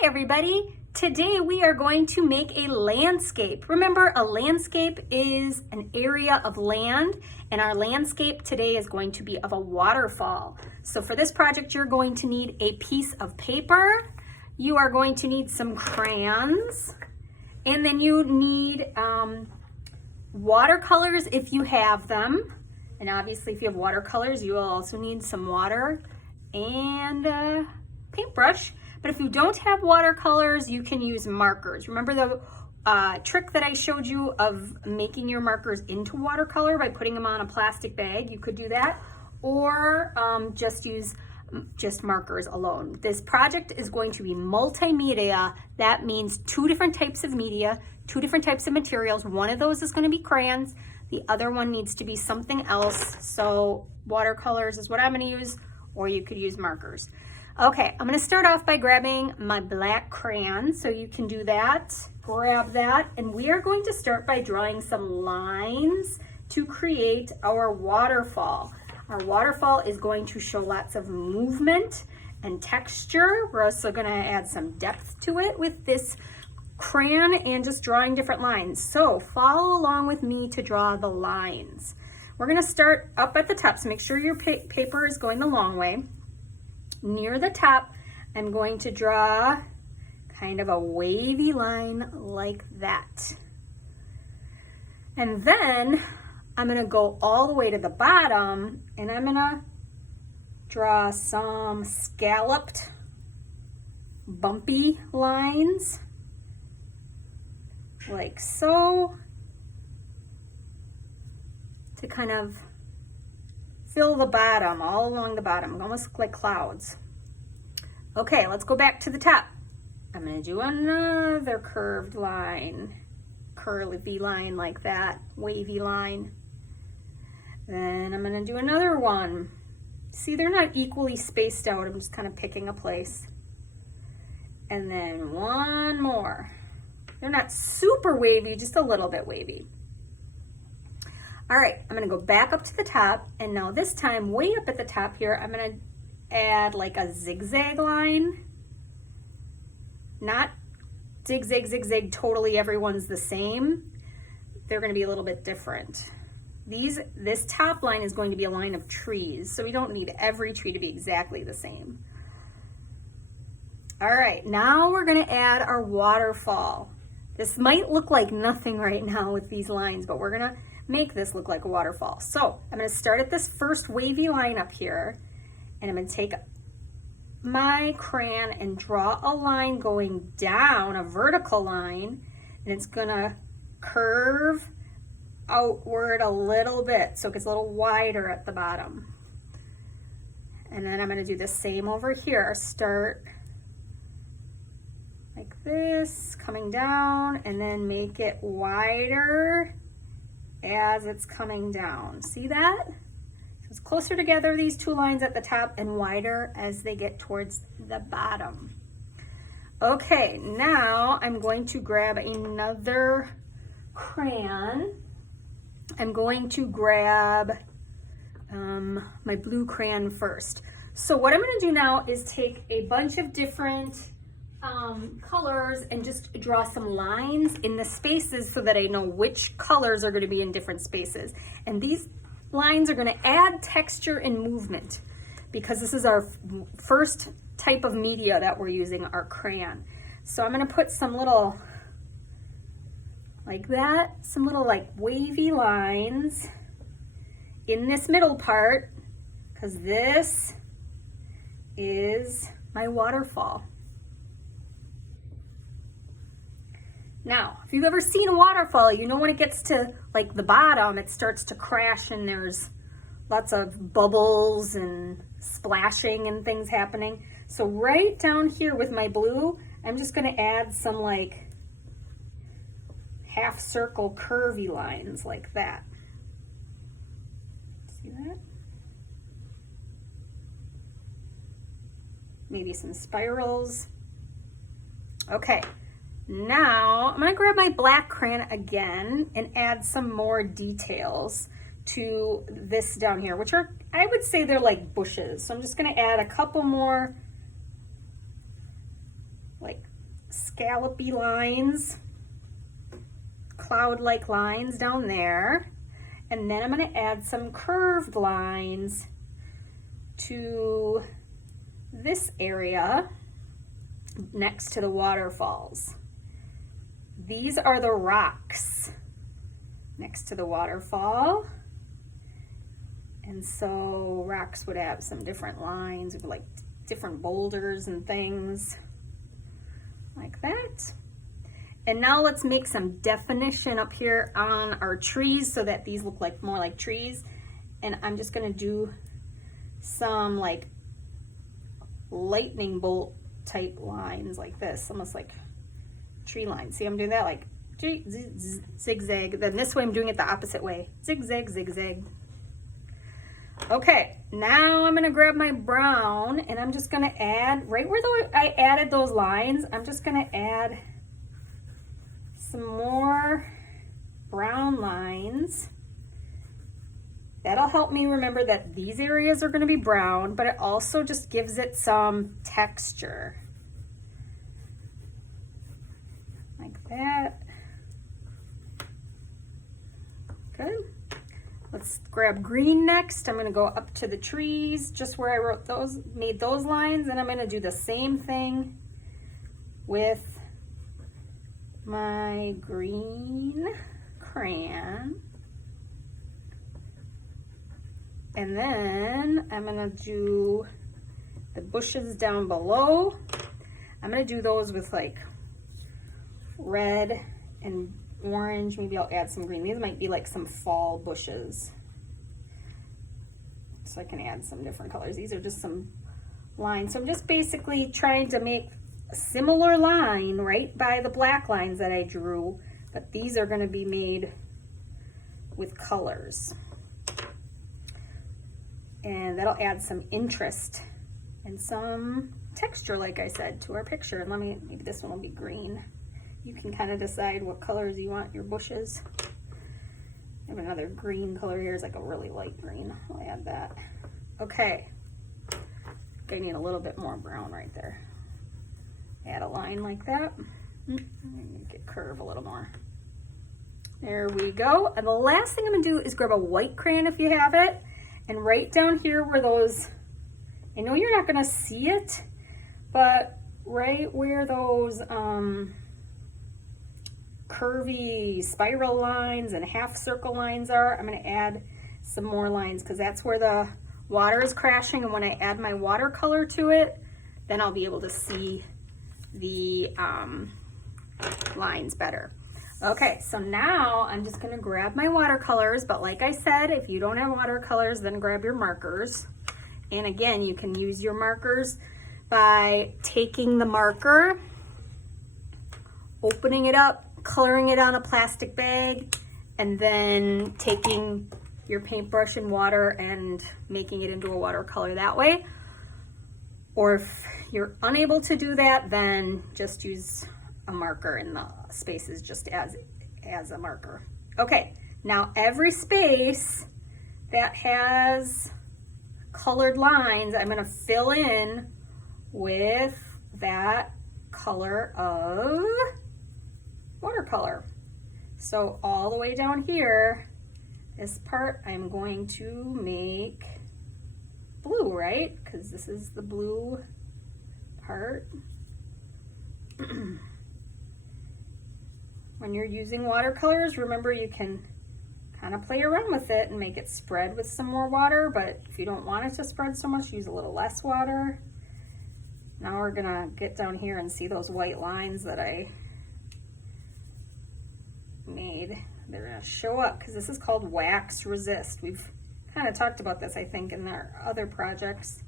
Hi everybody! Today we are going to make a landscape. Remember, a landscape is an area of land, and our landscape today is going to be of a waterfall. So for this project, you're going to need a piece of paper, you are going to need some crayons, and then you need watercolors if you have them. And obviously if you have watercolors, you will also need some water and a paintbrush. But if you don't have watercolors, you can use markers. Remember the trick that I showed you of making your markers into watercolor by putting them on a plastic bag? You could do that, or just use markers alone. This project is going to be multimedia. That means two different types of media, two different types of materials. One of those is going to be crayons. The other one needs to be something else. So watercolors is what I'm going to use, or you could use markers. Okay, I'm going to start off by grabbing my black crayon, so you can do that. Grab that, and we are going to start by drawing some lines to create our waterfall. Our waterfall is going to show lots of movement and texture. We're also going to add some depth to it with this crayon and just drawing different lines. So follow along with me to draw the lines. We're going to start up at the top, so make sure your paper is going the long way. Near the top, I'm going to draw kind of a wavy line like that. And then I'm going to go all the way to the bottom, and I'm going to draw some scalloped, bumpy lines like so, to kind of fill the bottom, all along the bottom, almost like clouds. Okay, let's go back to the top. I'm going to do another curved line, curvy line like that, wavy line. Then I'm going to do another one. See, they're not equally spaced out. I'm just kind of picking a place. And then one more. They're not super wavy, just a little bit wavy. All right, I'm gonna go back up to the top, and now this time, way up at the top here, I'm gonna add like a zigzag line. Not zigzag, zigzag, totally everyone's the same. They're gonna be a little bit different. This top line is going to be a line of trees, so we don't need every tree to be exactly the same. All right, now we're gonna add our waterfall. This might look like nothing right now with these lines, but we're gonna make this look like a waterfall. So I'm going to start at this first wavy line up here, and I'm going to take my crayon and draw a line going down, a vertical line, and it's going to curve outward a little bit so it gets a little wider at the bottom. And then I'm going to do the same over here. Start like this, coming down, and then make it wider as it's coming down. See that? So it's closer together, these two lines at the top, and wider as they get towards the bottom. Okay, now I'm going to grab another crayon. I'm going to grab my blue crayon first. So what I'm going to do now is take a bunch of different colors and just draw some lines in the spaces so that I know which colors are going to be in different spaces. And these lines are going to add texture and movement, because this is our first type of media that we're using, our crayon. So I'm going to put some little, like that, some little like wavy lines in this middle part, because this is my waterfall. Now, if you've ever seen a waterfall, you know when it gets to like the bottom, it starts to crash and there's lots of bubbles and splashing and things happening. So right down here with my blue, I'm just going to add some like half circle curvy lines like that. See that? Maybe some spirals. Okay. Now, I'm going to grab my black crayon again and add some more details to this down here, which are, I would say they're like bushes. So I'm just going to add a couple more like scallopy lines, cloud-like lines down there. And then I'm going to add some curved lines to this area next to the waterfalls. These are the rocks next to the waterfall. And so rocks would have some different lines, like different boulders and things like that. And now let's make some definition up here on our trees so that these look like more like trees. And I'm just gonna do some like lightning bolt type lines like this, almost like tree lines. See, I'm doing that like zigzag. Then this way I'm doing it the opposite way. Zigzag, zigzag. Okay, now I'm gonna grab my brown and I'm just gonna add, right where I added those lines, I'm just gonna add some more brown lines. That'll help me remember that these areas are gonna be brown, but it also just gives it some texture. Like that. Good. Let's grab green next. I'm gonna go up to the trees, just where I wrote those, made those lines, and I'm gonna do the same thing with my green crayon. And then I'm gonna do the bushes down below. I'm gonna do those with like red and orange. Maybe I'll add some green. These might be like some fall bushes. So I can add some different colors. These are just some lines. So I'm just basically trying to make a similar line right by the black lines that I drew, but these are going to be made with colors. And that'll add some interest and some texture, like I said, to our picture. And maybe this one will be green. You can kind of decide what colors you want your bushes. I have another green color here. It's like a really light green. I'll add that. Okay. I need a little bit more brown right there. Add a line like that. Make it curve a little more. There we go. And the last thing I'm gonna do is grab a white crayon if you have it, and right down here where those, I know you're not gonna see it, but right where those curvy spiral lines and half circle lines are, I'm going to add some more lines because that's where the water is crashing, and when I add my watercolor to it, then I'll be able to see the lines better. Okay, so now I'm just going to grab my watercolors, but like I said, if you don't have watercolors, then grab your markers. And again, you can use your markers by taking the marker, opening it up, coloring it on a plastic bag, and then taking your paintbrush and water and making it into a watercolor that way. Or if you're unable to do that, then just use a marker in the spaces just as a marker. Okay, now every space that has colored lines, I'm gonna fill in with that color of watercolor. So all the way down here, this part I'm going to make blue, right? Because this is the blue part. When you're using watercolors, remember you can kind of play around with it and make it spread with some more water, but if you don't want it to spread so much, use a little less water. Now we're gonna get down here and see those white lines that I made. They're gonna show up because this is called wax resist. We've kind of talked about this, I think, in our other projects.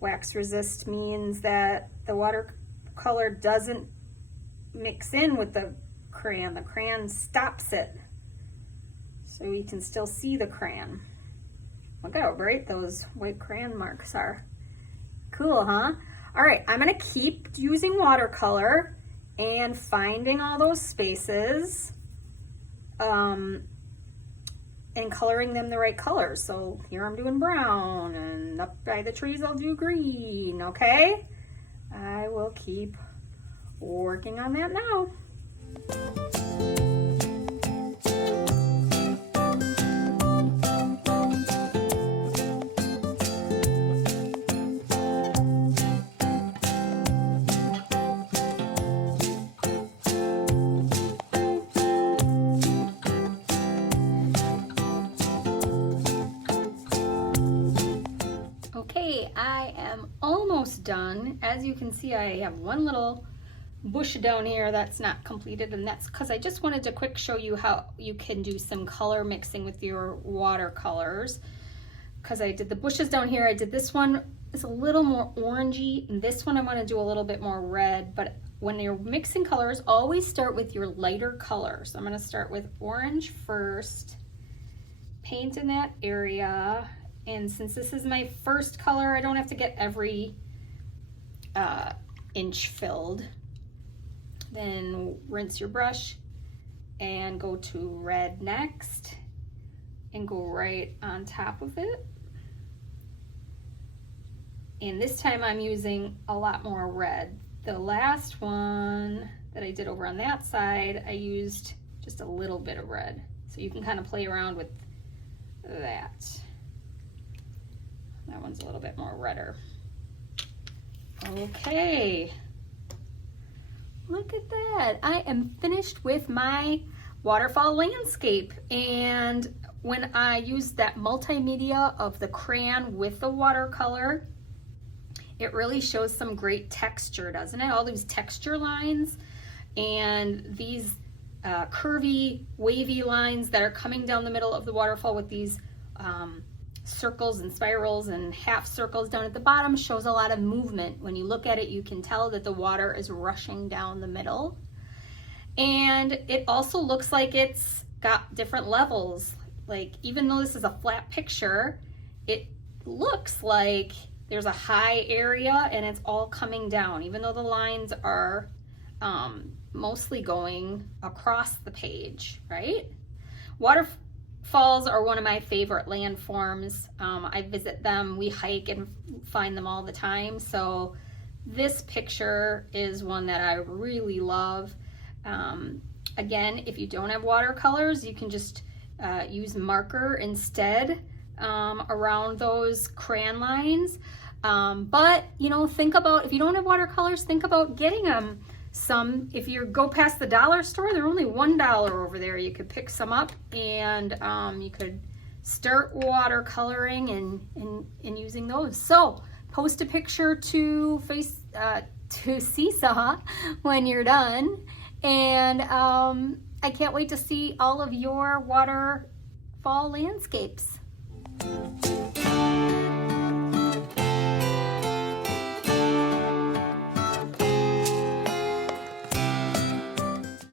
Wax resist means that the watercolor doesn't mix in with the crayon. The crayon stops it, so you can still see the crayon. Look how bright those white crayon marks are. Cool, huh? All right, I'm gonna keep using watercolor and finding all those spaces and coloring them the right color. So here I'm doing brown, and up by the trees I'll do green, okay? I will keep working on that now. Okay, I am almost done. As you can see, I have one little bush down here that's not completed, and that's because I just wanted to quick show you how you can do some color mixing with your watercolors. Because I did the bushes down here, I did this one, it's a little more orangey, and this one I want to do a little bit more red. But when you're mixing colors, always start with your lighter colors. So I'm going to start with orange first, paint in that area. And since this is my first color, I don't have to get every inch filled. Then rinse your brush and go to red next and go right on top of it. And this time I'm using a lot more red. The last one that I did over on that side, I used just a little bit of red. So you can kind of play around with that. That one's a little bit more redder. Okay. Look at that. I am finished with my waterfall landscape. And when I used that multimedia of the crayon with the watercolor, it really shows some great texture, doesn't it? All these texture lines and these curvy, wavy lines that are coming down the middle of the waterfall with these circles and spirals and half circles down at the bottom shows a lot of movement. When you look at it, you can tell that the water is rushing down the middle. And it also looks like it's got different levels. Like, even though this is a flat picture, it looks like there's a high area and it's all coming down, even though the lines are mostly going across the page, right? Waterfalls are one of my favorite landforms. I visit them, we hike and find them all the time. So this picture is one that I really love. Again, if you don't have watercolors, you can just use marker instead around those crayon lines. But you know, think about, if you don't have watercolors, think about getting them some. If you go past the dollar store, they're only $1 over there. You could pick some up and you could start watercoloring and using those. So post a picture to Seesaw when you're done, and I can't wait to see all of your waterfall landscapes.